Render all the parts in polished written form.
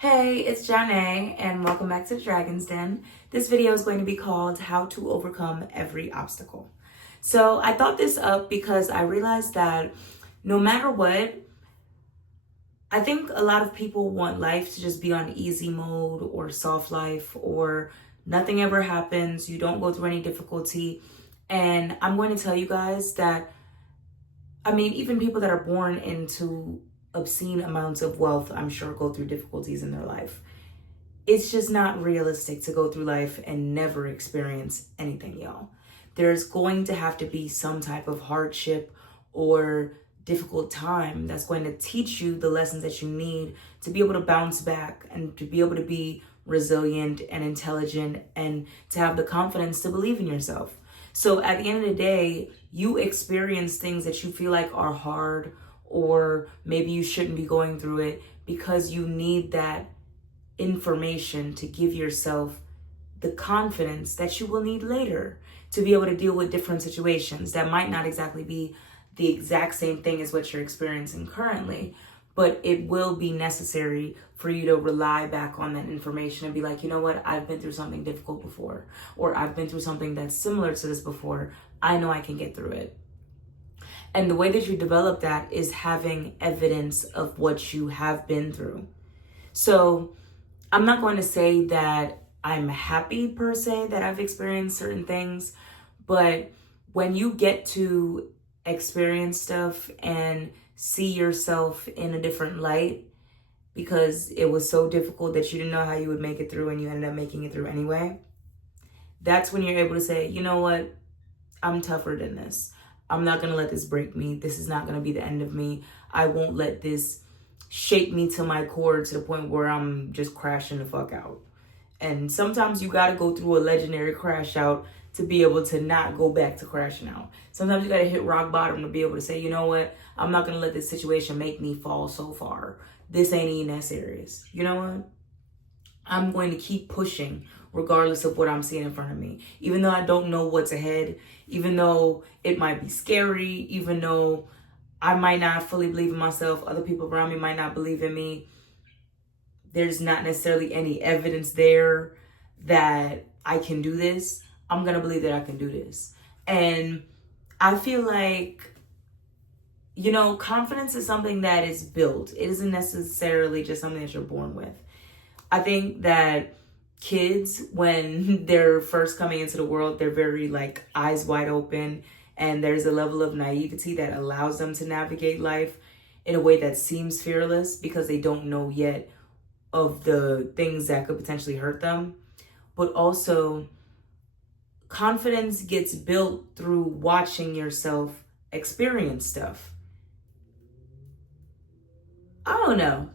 Hey, it's Janae, and welcome back to Dragon's Den. This video is going to be called How to Overcome Every Obstacle. So I thought this up because I realized that no matter what, I think a lot of people want life to just be on easy mode or soft life or nothing ever happens, you don't go through any difficulty. And I'm going to tell you guys that, even people that are born into obscene amounts of wealth, I'm sure, go through difficulties in their life. It's just not realistic to go through life and never experience anything, y'all. There's going to have to be some type of hardship or difficult time that's going to teach you the lessons that you need to be able to bounce back and to be able to be resilient and intelligent and to have the confidence to believe in yourself. So at the end of the day, you experience things that you feel like are hard or maybe you shouldn't be going through it because you need that information to give yourself the confidence that you will need later to be able to deal with different situations that might not exactly be the exact same thing as what you're experiencing currently, but it will be necessary for you to rely back on that information and be like, you know what, I've been through something difficult before, or I've been through something that's similar to this before. I know I can get through it. And the way that you develop that is having evidence of what you have been through. So I'm not going to say that I'm happy per se that I've experienced certain things, but when you get to experience stuff and see yourself in a different light because it was so difficult that you didn't know how you would make it through and you ended up making it through anyway, that's when you're able to say, you know what, I'm tougher than this. I'm not going to let this break me. This is not going to be the end of me. I won't let this shake me to my core to the point where I'm just crashing the fuck out. And sometimes you got to go through a legendary crash out to be able to not go back to crashing out. Sometimes you got to hit rock bottom to be able to say, you know what? I'm not going to let this situation make me fall so far. This ain't even that serious. You know what? I'm going to keep pushing regardless of what I'm seeing in front of me. Even though I don't know what's ahead, even though it might be scary, even though I might not fully believe in myself, other people around me might not believe in me, there's not necessarily any evidence there that I can do this. I'm going to believe that I can do this. And I feel like, confidence is something that is built. It isn't necessarily just something that you're born with. I think that kids, when they're first coming into the world, they're very eyes wide open, and there's a level of naivety that allows them to navigate life in a way that seems fearless because they don't know yet of the things that could potentially hurt them. But also, confidence gets built through watching yourself experience stuff. I don't know.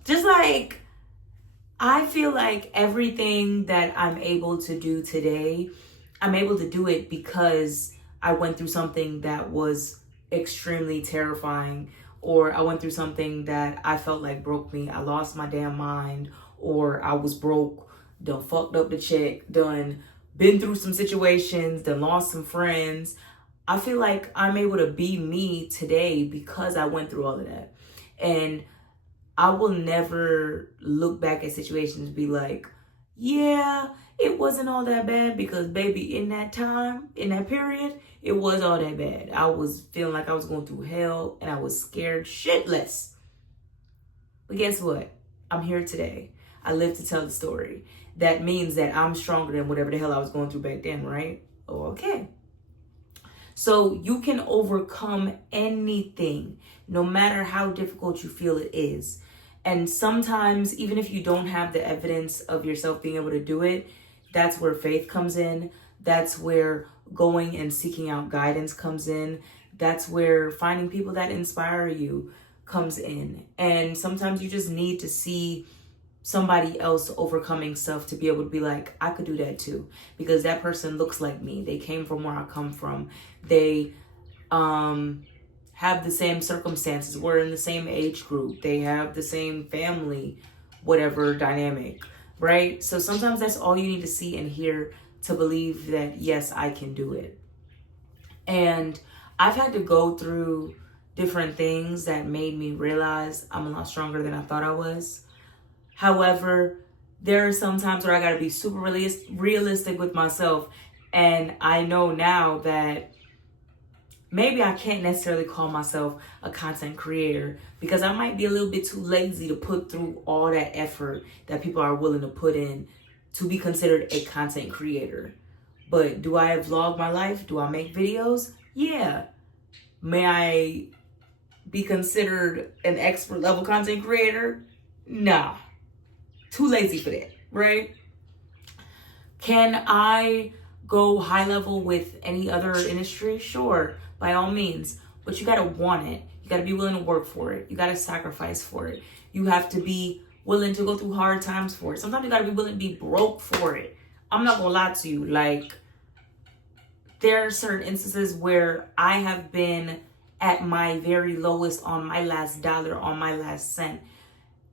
I feel like everything that I'm able to do today, I'm able to do it because I went through something that was extremely terrifying, or I went through something that I felt like broke me. I lost my damn mind, or I was broke, done fucked up the chick, done been through some situations, done lost some friends. I feel like I'm able to be me today because I went through all of that. And I will never look back at situations and be like, yeah, it wasn't all that bad, because baby, in that time, in that period, it was all that bad. I was feeling like I was going through hell and I was scared shitless. But guess what? I'm here today. I live to tell the story. That means that I'm stronger than whatever the hell I was going through back then, right? Okay. So you can overcome anything, no matter how difficult you feel it is. And sometimes, even if you don't have the evidence of yourself being able to do it, that's where faith comes in. That's where going and seeking out guidance comes in. That's where finding people that inspire you comes in. And sometimes you just need to see somebody else overcoming stuff to be able to be like, I could do that too, because that person looks like me. They came from where I come from. They have the same circumstances. We're in the same age group. They have the same family, whatever dynamic, right? So sometimes that's all you need to see and hear to believe that, yes, I can do it. And I've had to go through different things that made me realize I'm a lot stronger than I thought I was. However, there are some times where I gotta be super realistic with myself. And I know now that maybe I can't necessarily call myself a content creator because I might be a little bit too lazy to put through all that effort that people are willing to put in to be considered a content creator. But do I vlog my life? Do I make videos? Yeah. May I be considered an expert level content creator? Nah. Too lazy for that, right? Can I go high level with any other industry? Sure, by all means. But you gotta want it. You gotta be willing to work for it. You gotta sacrifice for it. You have to be willing to go through hard times for it. Sometimes you gotta be willing to be broke for it. I'm not gonna lie to you. Like, there are certain instances where I have been at my very lowest, on my last dollar, on my last cent,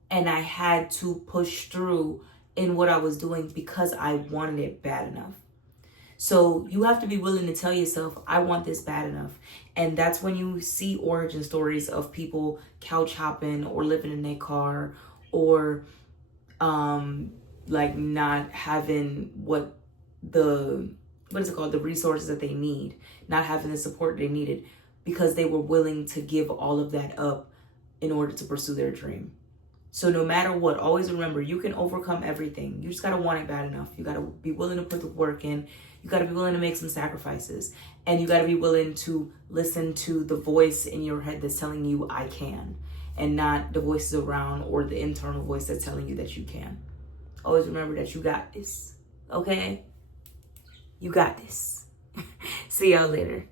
and I had to push through in what I was doing because I wanted it bad enough. So you have to be willing to tell yourself, I want this bad enough. And that's when you see origin stories of people couch hopping or living in their car, or like not having the resources that they need, not having the support they needed, because they were willing to give all of that up in order to pursue their dream. So no matter what, always remember, you can overcome everything. You just got to want it bad enough. You got to be willing to put the work in. You got to be willing to make some sacrifices. And you got to be willing to listen to the voice in your head that's telling you, I can. And not the voices around or the internal voice that's telling you that you can. Always remember that you got this. Okay? You got this. See y'all later.